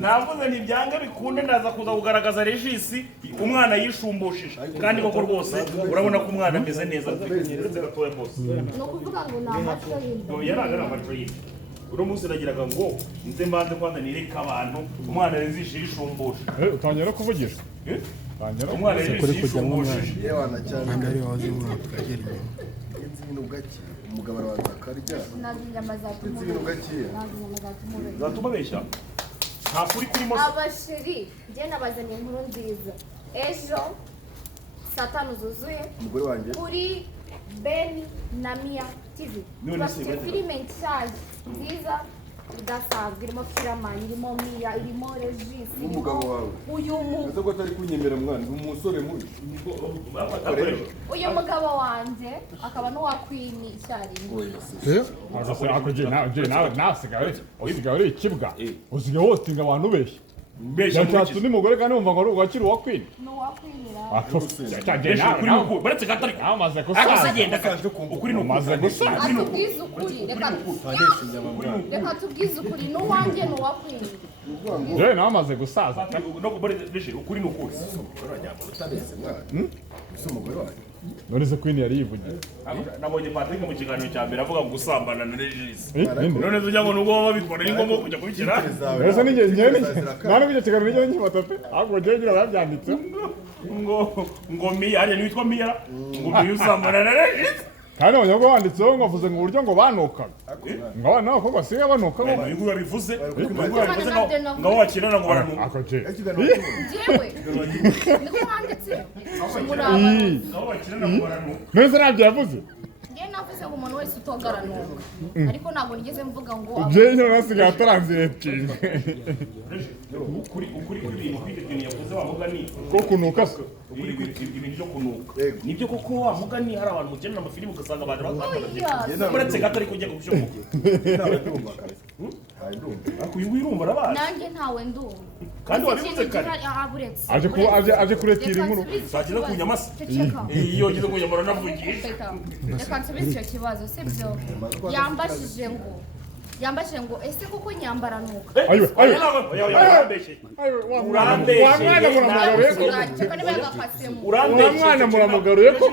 navuze ntibyanga bikunde ndaza kuza kugaragaza Regisi umwana yishumbushije kandi koko rwose urabona ko umwana ameze neza ndetse gatoya bose ni ukuvuga ngo ni amaco y'inda yaraga amaco y'inda uno munsi nagiraga ngo nze mbanze kwanza nireka abantu umwana Regisi yishumbushe utangira kuvugisha umwana Regisi yishumbushe yewana cyane ngari wazi mwakagera ibintu gake umugabo arabanza akarya ntabwo inyama zatuma ibintu gake ntabwo inyama zatuma zatuma beshya nta kuri kurimo abasheri njye nabazaniye inkuru nziza ejo saa tanu zuzuye umugore wanjye kuri Beni na Mia TV bafite filime nshyashya nziza idasanzwe irimo Kiramani irimo Mia irimo Regis n'umugabo wawe uyu ese ko atari kunyemera mwana ni umusore mubi uyu mugabo wanjye akaba n'uwa Queen icyarimwe nasigaye uri ikibwa usigaye hotinga abantu ubeshya mbeshya yashatse undi mugore kandi wumva ngo ari uwakiri uwa Queen n'uwa Queen baretse gatari amaze agenda gusaza ukuri ni amaze gusaza atubwize ukuri reka tubwize ukuri n'uwanjye n'uwa Queen yewe nawe amaze gusaza ukuri ni ukuri utabese mwana ese umugore wanjye none se Queen yari yivugiye nabonye Patrick mu kiganiro cya mbere avuga ngo gusambana na Regis none tujya ngo nubwo baba babikora ni ngombwa kujya kubikira ese ni njye nta n'ubwo icyo kiganiro njye nkifata pe ahubwo njye ngira babyanditse ngo Mia hariya niwitwa Mia ngo Mia usambana na Regis kandi abanyabwo banditseho ngo avuze ngo uburyo ngo banukaga ngo abana b'abakobwa basigaye banuka ngo ngo bivuze ngo wakirana ngo baranuka ako je njyewe niko wanditse umuraba ngo wakirana ngo baranuka none se ntabyo yavuze njyewe navuze ngo umuntu wese utogaranuka ariko ntabwo nigeze mvuga ngo je nyine nasigaye ataranziretinga ukuri ibintu yavuze wavuga ni ko kunuka se ibintu byo kunuka nibyo koko wavuga ni hari abantu mukenera amafilimi ugasanga abantu bakabona uretse gato ariko ujya gushoboka uyu wirumva arabazi nanjye ntawe ndumva kandi wabivuze kare aje kuretira inkuru sageze ku nyamasi iyo ugeze ku nyamara navugisha reka nsubize icyo kibazo sibyo yambashije ngo ese koko nyambara nuka ayo uramwana muramugaruye ko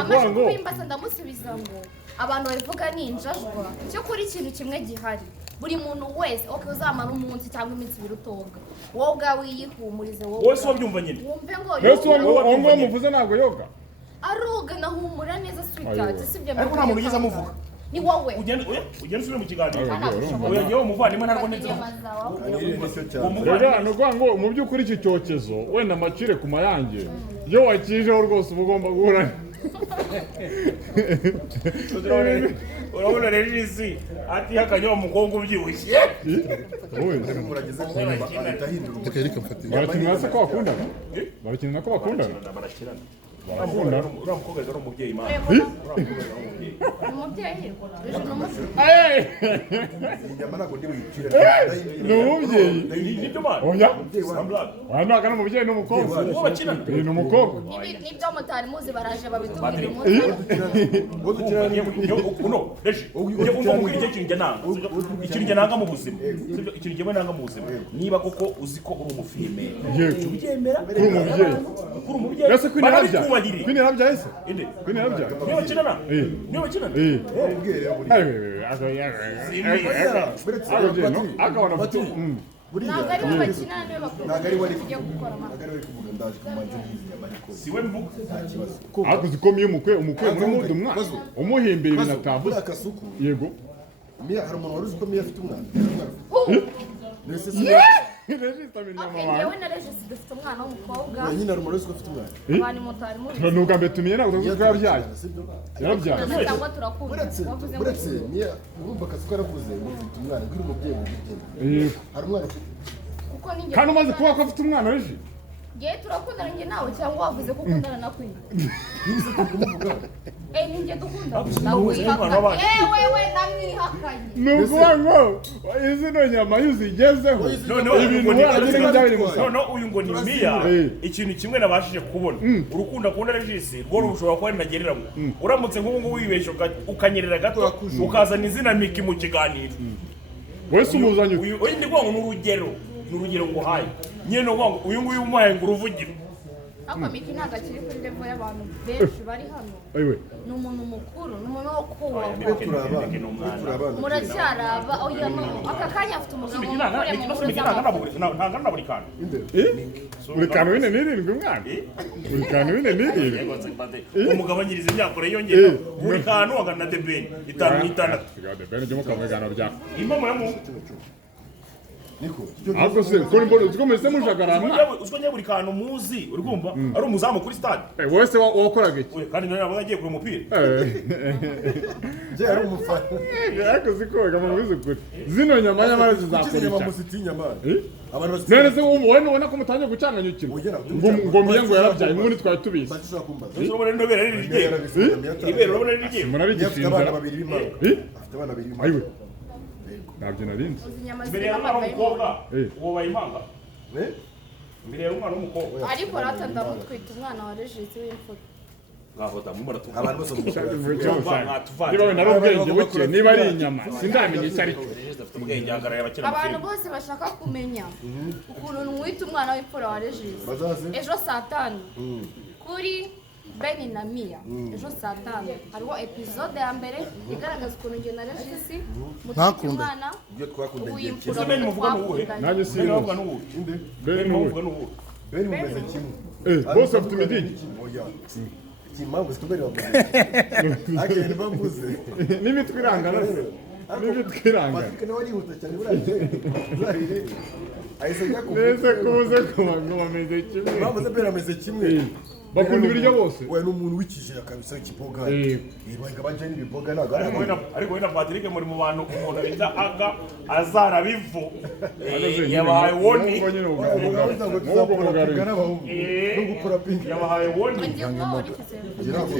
amaze kubimbaza ndamusubiza ngo abantu babivuga ni injajwa cyo kuri ikintu kimwe gihari buri muntu wese uzamara umunsi cyangwa iminsi ibiri utoga wowe ubwawe yihumurize wowe si wabyumva nyine wumve ngo uwo nguwo muvuze ntabwo yoga aroga nahumura neza sweetheart sibyo ariko nta muntu ugeze amuvuga ni wowe ugenda usubire mu kiganiro uyagiye umuvandimwe ntabwo neza rero ni ukuvuga ngo mu by'ukuri iki cyokezo wenda amacire ku mayange iyo wakijeho rwose uba ugomba guhura urabona Regis ati hakajya umukobwa ubyibushye barakinira se ko bakundana barakinira ko bakundana barakundana uriya mukobwa ari umubyeyi imana umubyeyi inyama ntabwo ndi buyicire ni umubyeyi nibyo mana oya ntabwo ari umubyeyi n'umukobwa uwo bakinana ni umukobwa nibyo mutari muzi baraje babitubwira ikintu njye nanga mu buzima ikintu njyewe nanga mu buzima niba koko uzi ko uri umufilime ubyemera kuri umubyeyi ese Queen yarabyaye Queen yarabyaye se Queen yarabyaye niba bakinana niba bakinana akabona afite ntabwo ari bo bakinana niwe bakunda kujya gukora siwe mvuga ariko uzi ko Mia umukwe muri mudu umwana umuhimbira ibintu atavuze yego Mia hari umuntu wari uzi ko Mia afite umwana njyewe na Regis dufite umwana w'umukobwa nyine hari umuntu wari uzi ko afite umwana abantu mutari muzi ni ubwa mbere tumenye ntabwo tuzi ko yabyaye yarabyaye cyangwa turakunda wavuze ngo uretse Mia urumva akazi ko yaravuze ngo ufite umwana ngwira umubyeyi mu gitego hari umwana kandi umaze kuba ko afite umwana Regis ngewe turakundana njye nawe cyangwa wavuze ko ukundana na Queen ninjye dukundana ndamwihakanye wewe ndamwihakanye ni ukuvuga ngo izino nyama iyo uzigezeho ibintu waragira nk'ibyabiri gusa noneho uyu ngo ni Mia ikintu kimwe nabashije kubona urukundo akunda Regis rwo rushobora kuba rinagereranywa uramutse nk'ubu ngubu wibeshye ukanyerera gato ukazana izina Miki mu kiganiro wese umuzanye uyu ndi kuvuga ngo ni urugero nguhaye nyine ni ukuvuga ngo uyu nguyu umuhaye ngo uruvugiro ariko Miki ntabwo akiri kuri level y'abantu benshi bari hano ni umuntu mukuru ni umuntu wo kubahwa muracyaraba oya no aka kanya afite umugabo ntangana na buri kantu buri kantu bine n'irindwi umwana buri kantu bine n'irindwi umugabanyiriza imyaka urayongera buri kantu angana na debeni 5 6 debeni jya mukamugana bya impamo ya mu ahubwo se kuri mbona uzikomeze mujagarana uziko nye buri kantu muzi uri kumva ari umuzamu kuri stade wese wakoraga iki kandi none nabo yagiye kuri umupira je ari umufana ariko zikoga mu bizi kuri zino nyama nyamara zizakora inyama musiti inyama abantu basi none se wowe ubona ko mutangiye gucanganyukira ngo miye ngo yarabyaye muri twari tubizi bashobora kumbaza uzobona ndobera ari rigiye ibero urabona ari rigiye murabigishimira abana babiri b'imana afite abana babiri b'imana ayiwe ntabyo narinzi mbere ya mwana w'umukobwa uwo bayimanga mbere ya umwana w'umukobwa ariko rata ndamutwita umwana wa Regis w'imfura ngaho damumara abantu bose niba we nari ubwenge buke niba ari inyama sindamenya icyo ari cyo ubwenge ahagarariye abakina abantu bose bashaka kumenya ukuntu nwita umwana w'imfura wa Regis ejo saa 5 kuri Beni na Mia ejo saa 5 hariho episode ya mbere igaragaza ukuntu njye na Regis mutwite umwana w'imfura Beni muvuga n'uwuhe nanjye si muvuga n'uwuhe bene muvuga n'ubu n'uwuhe beni mumeze kimwe bose bafite imidigi oya impamvu zikubera bamuze agenda bamuze n'imitwe irangana n'imitwe irangana Patrick nawe arihuta cyane buranje zahire ahise ajya neza kubuze ngo bameze kimwe impamvu ze beni ameze kimwe bakunda ibiryo bose we ni umuntu wikije akabisa ikiboga ibaga banje n'ibiboga ntabwo ariko we na Patrick muri mu bantu umuntu bita aga azara bivu yabahaye woni no gukora pinki yabahaye woni ngiye kubaho rikise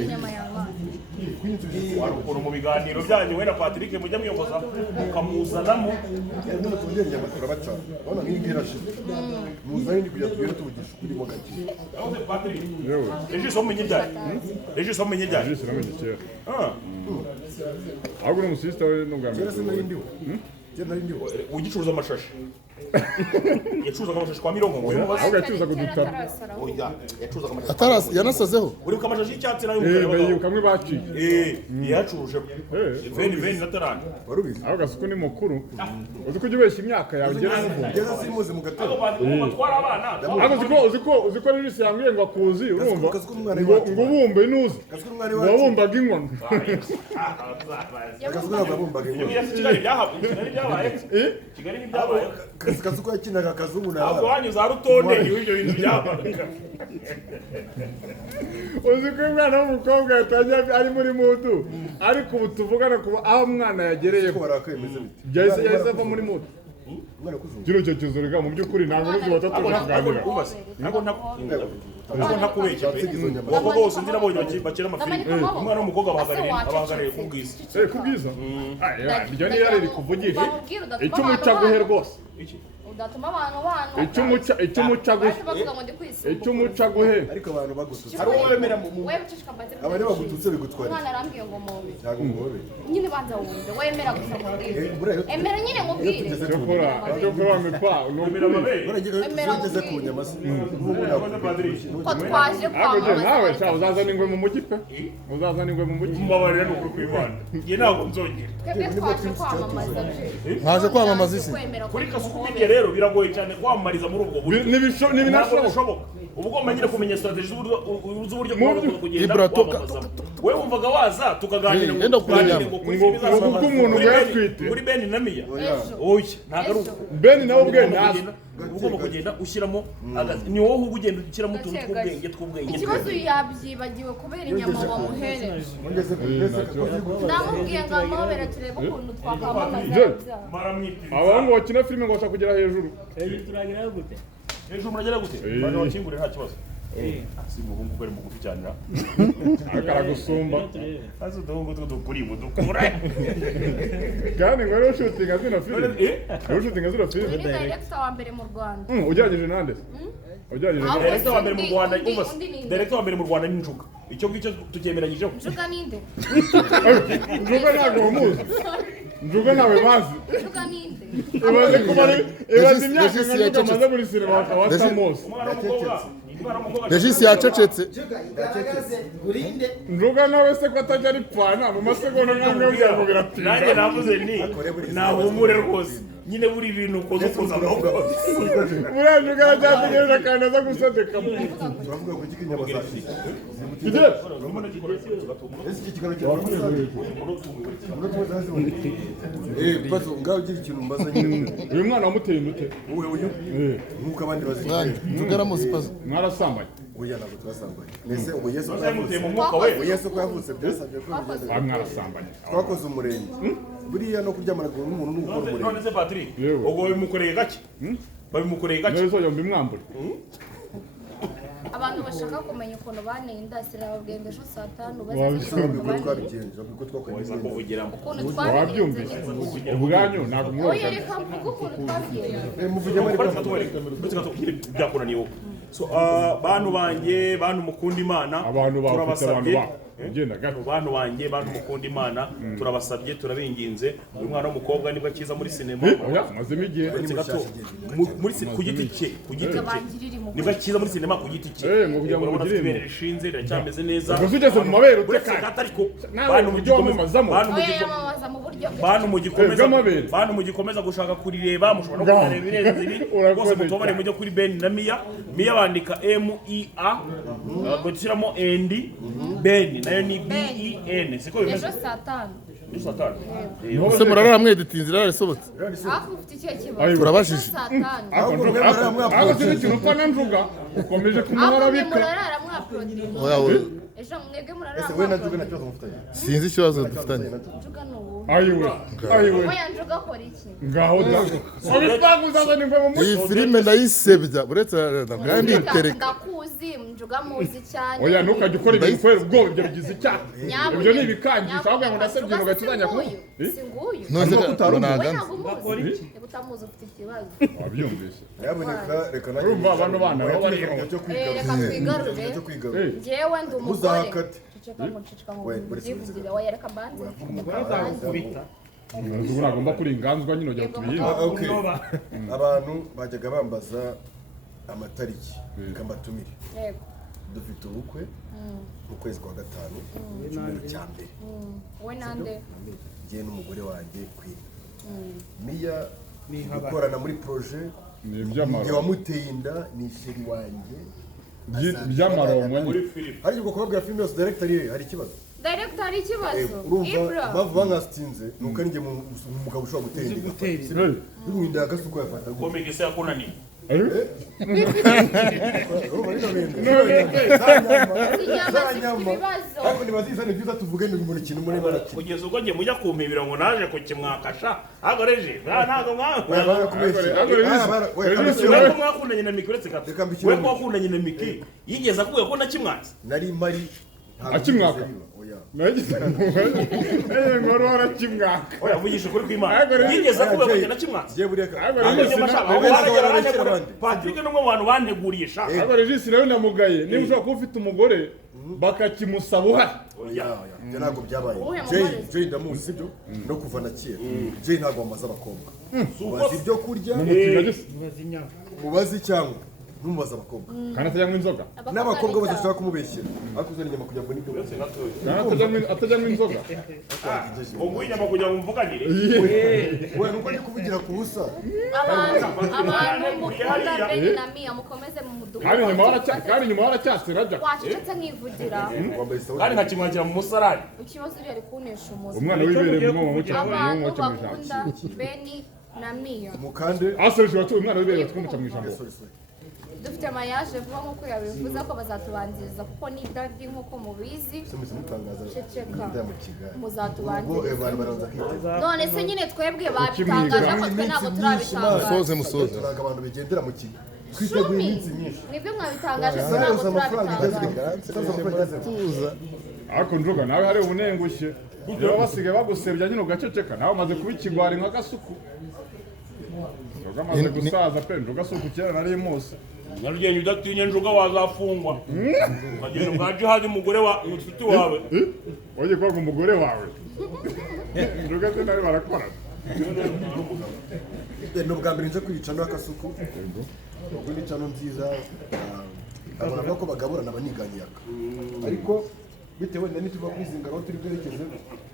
inyama yawe ukuntu mu biganiro byanyu we na Patrick mujya muyoboza mukamuzanamo n'umutungere nyama turabaca ubona nk'ingi irashize muzanye ndi kujya tugere tuvugisha ukuri mo gake Patrick Regis omenye ryari Regis omenye ryari Regis uramenye kera ahubwo ni umusisita we n'ubwambere kera sinari ndiho kera nari ndiho ugicuruza amashashi yacuruzaga amashashi kwa Mirongo ngo ahubwo yacuruzaga udutaro oya yacuruzaga amashashi yanasazeho uribuka amashashi y'icyatsi nayo ndayibuka kamwe baciye yacuruje veni na tarani warubizi ahubwo gasuku ni mukuru uzi ko ujya ubeshya imyaka yawe ugera n'ubu kera simuze mu gatero batwara abana ahubwo uzi ko Regis yambwiye ngo akuzi urumva ngo ubumbe nuzi kasukuru umwari ngo wacu wabumbaga inkono kasukuru abumbaga inkono Kigali byabaye Kigali ntibyabaye kasuku yakinaga kazungu na ntabwo wanyuze aha rutonde ibyo bintu byabaye uzi ko umwana w'umukobwa yatangiye ari muri mudu ariko ubu tuvugana kuba aho umwana yagereye ko barakwemeza biti yahise ava muri mudu umwana kuzungu kino cyokezo rega mu by'ukuri ntabwo n'ubwo batatu kuganira ntabwo ntakubeshya pe abakobwa bose nzi nabonye bakina amafilime umwana w'umukobwa abahagarariye ku bwiza ku bwiza iryo ni yari rikuvugisha icyo umuca guhe rwose udatuma abantu bana icyo umuca guhe icyo umuca guhe ariko abantu bagututse hari uwo wemera mu wewe ucishika mbaze abari bagututse bigutwara umwana arambwiye ngo mubi ntabwo muhobe nyine banza wumve wemera gusa mubwire emera nyine mubwire cyo kora wamekwa wemera amabere ugeze ku nyama se n'ubu ntabwo ko twaje nawe kwamamaza uzazana ingwe mu mujyi pe uzazana ingwe mu mujyi mbabarira ni ukuri kw'Imana njye ntabwo nzongera twebwe twaje kwamamaza mwaje kwamamaza isi kuri Kasuku Media rero biragoye cyane kwamamariza muri ubwo buryo ntabwo ntibinashoboka bishoboka uba ugomba nyine kumenya strategy z'uburyo kugenda Ibrato wewe wumvaga waza tukaganira Enda kumenyana. ngo kuri ngo kuko umuntu yatwite kuri Ben na Mia ejo oya ntabwo ari uko Ben nawe ubwe ntazi ugomba kugenda ushyiramo ni wowe ahubwo ugenda ushyiramo utuntu tw'ubwenge ikibazo yabyibagiwe kubera inyama wamuhereje ndamubwiye ngo amahobera turebe ukuntu twakwamamaza maramwitiriza abahungu bakina filime ngo bashaka kugera hejuru hejuru turageraho gute hejuru muragera gute bana bakingure nta kibazo si umuhungu bari mugufi cyane ra akaragusumba azo duhungu dukuri budukura kandi ngo rero shooting azina film rero shooting azina film ni director wa mbere mu Rwanda ujyageje nande ujyageje director wa mbere mu Rwanda director wa mbere mu Rwanda ni Njuga icyo ngicyo tukemeranyijeho Njuga ninde Njuga ntabwo umuzi Njuga nawe bazi Njuga ninde ibaze kuba ibaze imyaka nka amaze muri sinema watamuzi Regis yacecetse Njuga nawe se ko atajya ari pana mu masegonda nkamwe byago biratinda nanjye navuze ni nahumure rwose nyine buri bintu ukoze kuza amaboko buriya Njuga aracyategereje kandi aza gusadeka mu turavuga ku giki inyama za Afurika ese iki kiganiro cyawe bazo ngaho ugira ikintu mbaza nyine uyu mwana wamuteye indute wowe uyu nk'uko abandi bazi Njuga aramuzi pazo mwarasambanye oya ntabwo twasambanye ese ubu Yesu ko muteye mu yavutse mwuka we ubu Yesu ko yavutse byasabye ko mwarasambanye twakoze umurenge buriya no kuryamana n'umuntu n'ugukora umurenge none se Patrick Yewe. ubwo babimukoreye gake babimukoreye gake neza yombi mwambure abantu bashaka kumenya ukuntu baneye inda sinababwiye ngo ejo saa 5 bisaba bazaze ngo ukuntu twabigenje ubwo twakoze baza kuvugiramo ukuntu twabigenze wabyumvise ubwanyu ntabwo oya mworoshye reka mvuge ukuntu twabigenze muvugemo ariko byakunaniye wowe so bantu banjye bantu mukunda imana abantu bafite abantu turabasabye babo ugenda gato bantu banjye bantu mukunda imana turabasabye turabinginze uyu mwana w'umukobwa nibwo akiza muri sinema oya mazemo igihe uretse gato muri ku giti cye bangirira impuhwe nibwo akiza muri sinema ku giti cye ngo kugira ngo urabona mugire afite ibere rishinze riracyameze neza ubwo ugeze mu mabere uretse utekanye gato ariko nawe bantu uburyo mugikomeza wamamazamo oya yamamaza mu buryo bantu mugikomeza gushaka kurireba mushobora no kureba ibirenze ibi rwose mutobare mujye kuri Ben na Mia bandika MEA gushyiramo endi Ben nayo ni BEN siko bimeze ejo saa 5 ejo saa 5 ese murara mweditinze rarasobotse aho ufite ikihe kibazo turabashije saa 5 ahubwo sinzi ikintu upfa na Njuga ukomeje aho kumuharabika murarara mwaprodinga oya ejo mwebwe murarara ese we na Njuga nta kibazo mufitanye sinzi ikibazo dufitanye Njuga ni ubu ayiwe oya Njuga akora iki ngaho da obipangu uzazana ingwe mu iyi filime ndayisebya uretse kandi itereka ndakuzi Njuga muzi cyane oya ntukajya ukora ibintu kubera ubwoba ibyo bigize icyaha Nyabuneka, ibyo ni ibikangisho ahubwo ngo ndasebye Njuga ngo gatuzanya ku si nguyu none we ntaganze ntabwo umuzi niba utamuzi ufite ikibazo wabyumvise yaboneka reka nanjye urumva abantu bana nabo bari cyo kwiga reka twigarure cyo kwiga njyewe ndi umugore Muzahakate. ceceka ngo nceceka ngo We, buri byivugire oya reka mbanze ubu nagomba kuri inganzwa nyine ugira tubiyinde okay abantu bajyaga bambaza amatariki kambatumire yego dufite ubukwe mu kwezi kwa gatanu icyumweru cya mbere we nande njye n'umugore wanjye Queen Mia gukorana muri proje ni njye iby'amaro wamuteye inda ni sheri wanjye by'amaronko muri nyine film ariko ubwo kubabwira film yose director ye hari ikibazo director hari ikibazo urumva Ibra bavu bangasinze nuko ari njye umugabo ushobora gutera inda bimuhinda agasuko yafata gutya komike se yakunaniye urumva rino bintu inyama zifite ibibazo ariko nibazizane byiza tuvuge ni umuntu ikintu muri barakina kugeza ubwo njye mujya kumpimira ngo naje kukimwakasha agoreje ntabwo ntabwo mwakundanye na Miki uretse gato Reka mbikire we ko wakundanye na Miki yigeze akubwira ko nakimwanze nari mari akimwaka nagize ngo wari warakimwaka oya vugisha ukuri kw'Imana Ariko rero- yigeze akubwira ko nakimwanze ngiye buriya Patrick ni umwe mu bantu banteguriye sha ariko regisi rero ndamugaye niba ushobora kuba ufite umugore bakakimusaba uhari ibyo ntabwo byabaye Uwuhe Jay mugore? Jay ndamuzi sibyo no kuva na kera Jay ntabwo wamaze abakobwa ubaza ibyo kurya ubazi cyangwa ntumubaze abakobwa kandi atajyamo inzoga n'abakobwa bose bashaka kumubeshyera ariko uzana inyama kugira ngo nibyo kandi atajyamo inzoga ubwo inyama kugira ngo mvuganire we nuko ndi kuvugira ku busa abantu mukunda Ben na Mia mukomeze mu mudugudu kandi inyuma waracyatse rajya wacecetse nkivugira wambaye sawa kandi nkakimwakira mu musarani ikibazo uri ari kunesha umuzi umwana w'ibereye mu mama cyangwa abantu mu ijambo bakunda Ben na Mia mukande asoje watu umwana w'ibereye twumuca mu ijambo dufite mayaje vuba nk'uko yabivuze ko bazatubanziriza kuko ni dadi nk'uko mubizi sumisi mutangaza ceceka mu kigali ubwo muzatubanziriza bari baraza kwiteza none se nyine twebwe babitangaje ko twe ntabwo turabitangaza musoze musoze ntabwo abantu bigendera mu twiteguye iminsi myinshi mwebwe mwabitangaje so ntabwo turabitangaza tuza ariko njuga nawe hari ubunengushye rero basigaye bagusebya nyine ugaceceka nawe umaze kuba ikigwari nka gasuku njuga amaze gusaza pe njuga suku kera nari musi Narugenge udatinya njuga wazafungwa. Ukagenda bwa jihadi umugore wa inshuti wawe. Oye kwa umugore wawe. Njuga se nawe barakora. n'ubwa mbere nje kwica n'akasuku ubwo ni cano nziza abona ko bagaburana abaniganyaga ariko bitewe na nituva kwizinga aho turi bwerekeze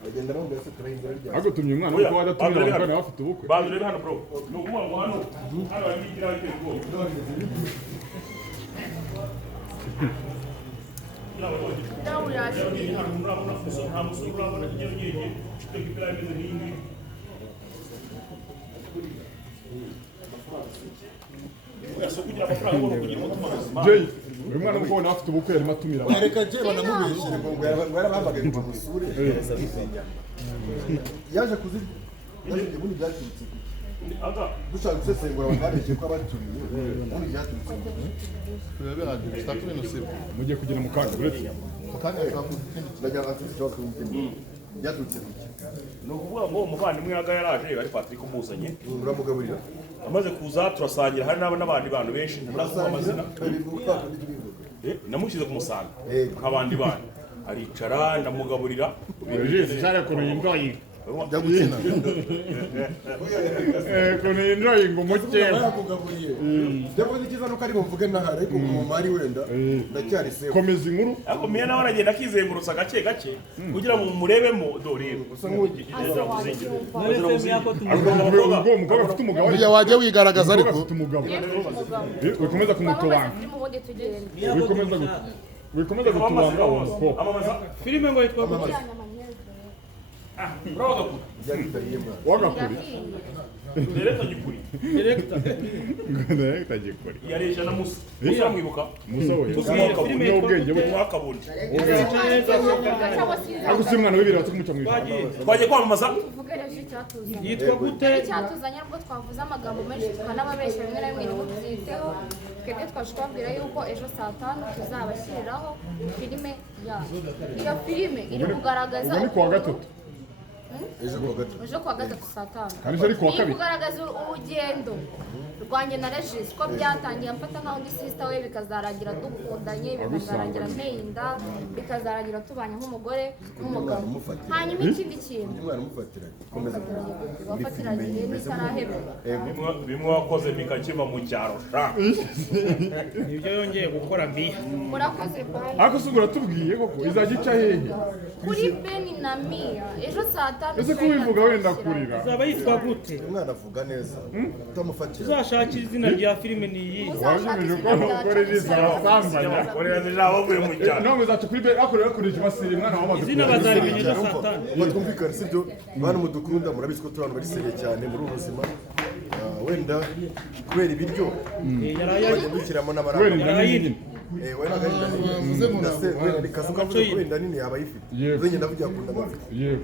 bagenda bambera se turahindura rya agutumye umwana uko wadatumira abana bafite ubukwe Bandure hano bro. No kuvuga ngo hano yigira ariko. Jay uyu mwana uko ubona afite ubukwe yarimo atumira abantu reka je banamubeshyira ngo yarabahamagaye ngo musure yaje kuzirya ubundi byaturutse dushaka gusesengura ababeshye ko abatumiye ubundi byaturutse turebe hadi statu minusib mugiye kugera mu kaga uretse mukanya ndagira ngo tuzi cyo kumutema byaturutse No kuvuga ngo umuvandimwe yaga yaraje ari Patrick umuzanye. uramugaburira Amaze kuza turasangira hari n'abandi bantu benshi ntavuga amazina. Namushyize ku musanga nk'abandi bana aricara ndamugaburira Regis cyane ko yindoye jya gukina ko yindoye ngo muke yakugaburiye ndabwo nikiza nuko ari buvuge nahari ariko mu mari wenda ndacyari seho komeza inkuru ariko miya nawe aragenda akizengurutsa gake gake kugira ngo murebemo dore usa nk'ugiye ubwo umugabo afite umugabo burya wajya wigaragaza ariko afite umugabo wikomeza kumutobanga wikomeza gutubanga uwo mukobwa amamaza filime ngo yitwa gute urabaga kuri byaritaye mwa wagakuri dereka gikuri director tagikuri yaresha na Musa Musa mwibuka musa we Musa filime y'ubwenge we mwakabundi ariko si umwana w'ibiri watse kumuca mu ijambo twagiye kwamamaza yitwa gute icyatuzanye nubwo twavuze amagambo menshi tukanababeshya rimwe na rimwe ntimubyiteho twebwe twaje kubabwira yuko ejo saa 5 tuzabashyiriraho filime yacu iyo filime iri kugaragaza ni kuwa gatatu ejo kuwa gatatu saa 5 kandi ari kuwa iri kabiri kugaragaza urugendo rwanjye na Regis ko byatangiye mfata nkaho undi sister we bikazarangira dukundanye bikazarangira nteye inda bikazarangira tubanye nk'umugore n'umugabo hanyuma ikindi kintu umwana umufatiranye komeza wafatiranye n'itarahebe bimwe wakoze bikakiva mu cyaro sha nibyo yongeye gukora mbiya murakoze bye ariko se uratubwiye koko izajya ica hehe kuri Ben na Mia ejo saa 5 ese kubivuga wenda kurira uzaba yitwa gute umwana avuga neza utamufatira uzashakira izina rya filime ni iyi wajimije ko ukora izi arasambanya korera nijabo vuye mu cyaro nawe uzaca kuri be akorera kuri ikibasiri mwana wamaze izina bazarimenya ejo saa 5 ngo twumvikane sibyo bantu mudukunda murabizi ko turi abantu bari seriye cyane muri ubu buzima wenda kubera ibiryo bajya dushyiramo kubera n'abaranga inda nini wenda agahinda nini wenda ni kazuka avuze ko wenda nini yaba ayifite Yego. zengenda vugira ku nda yego